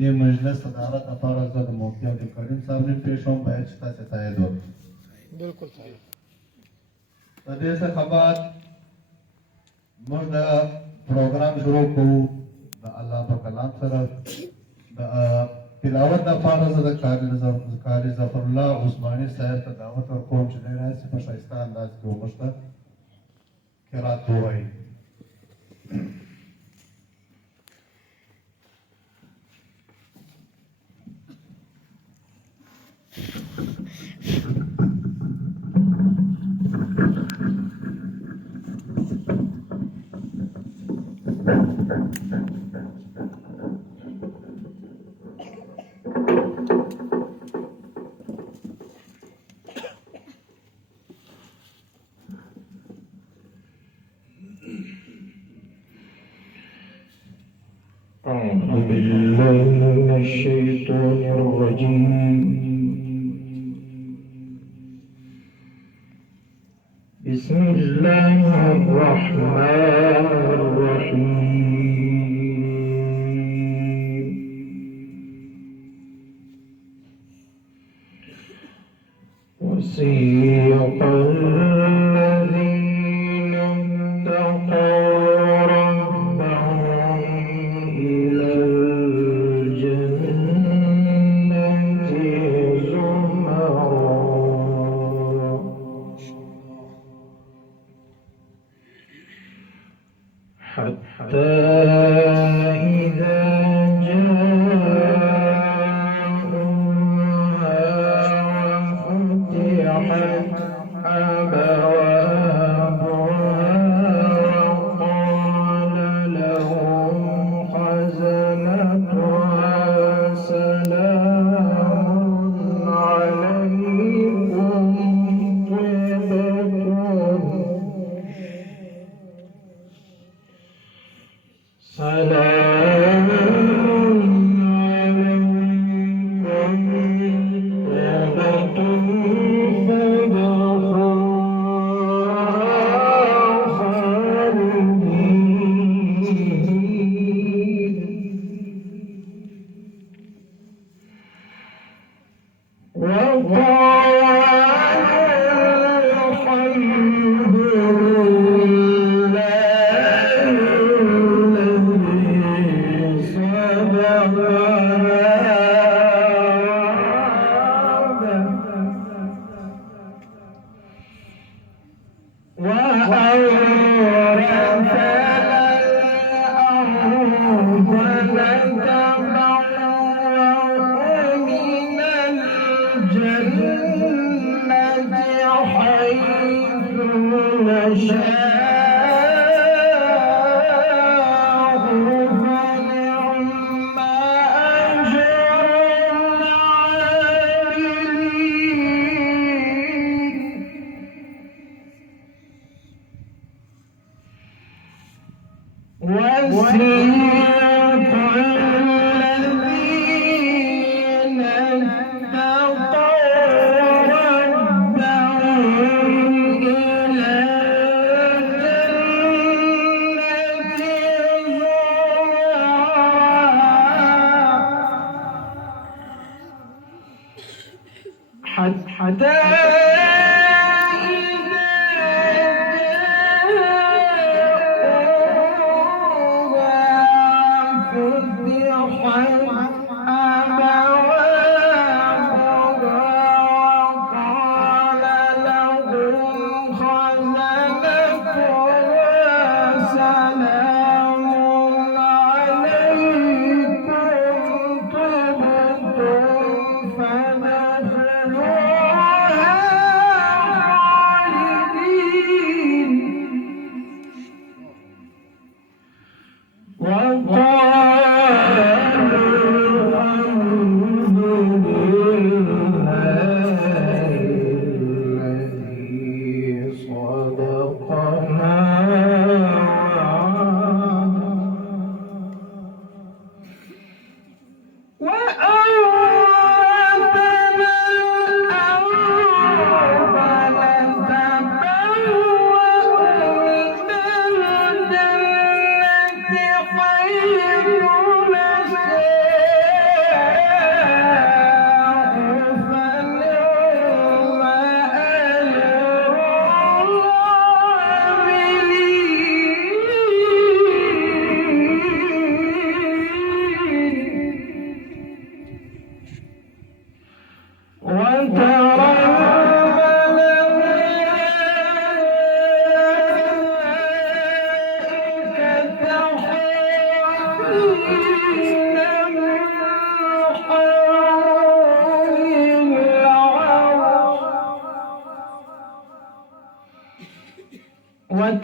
دې مجلس صدارت لپاره زه د مفتي عبدالکریم صاحب نوم پېښوم، باید چې تاسې تایید وکړئ. بالکل صحیح. د دې څخه بعد موږ د پروګرام شروع کوو د الله په کلام سره. د تلاوت لپاره زه د قاري ظفرالله عثماني صاحب ته دعوت ورکوم چې دی راشي په ښایسته انداز کې موږ ته قرات ووایي. أعوذ بالله من الشيطان الرجيم. بسم الله الرحمن الرحيم. وسيق الذين اتقوا ربهم إلى الجنة زمرا حتى إذا جاءوها وفتحت أبوابها وقال لهم خزنتها سلام عليكم طبتم سلام عليكم طبتم فادخلوها خالدين. وقال الحمد لله الذي صدقنا وأورثنا الأرض نتبوأ من الجنة حيث نشاء فنعم أجر العاملين. وسيق الذين اتقوا ربهم إلى الجنة زمرا حتى فادخلوها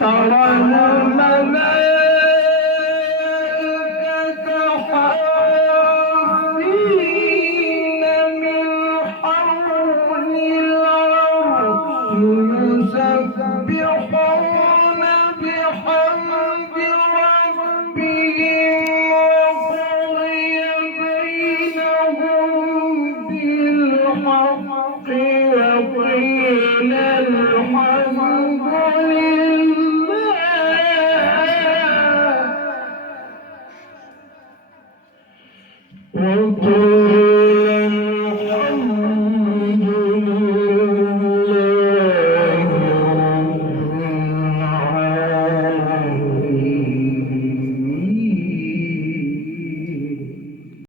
وترى الملائكة حافين من حول العرش يسبحون بحمد ربهم وقضي بينهم بالحق وقيل الحمد لله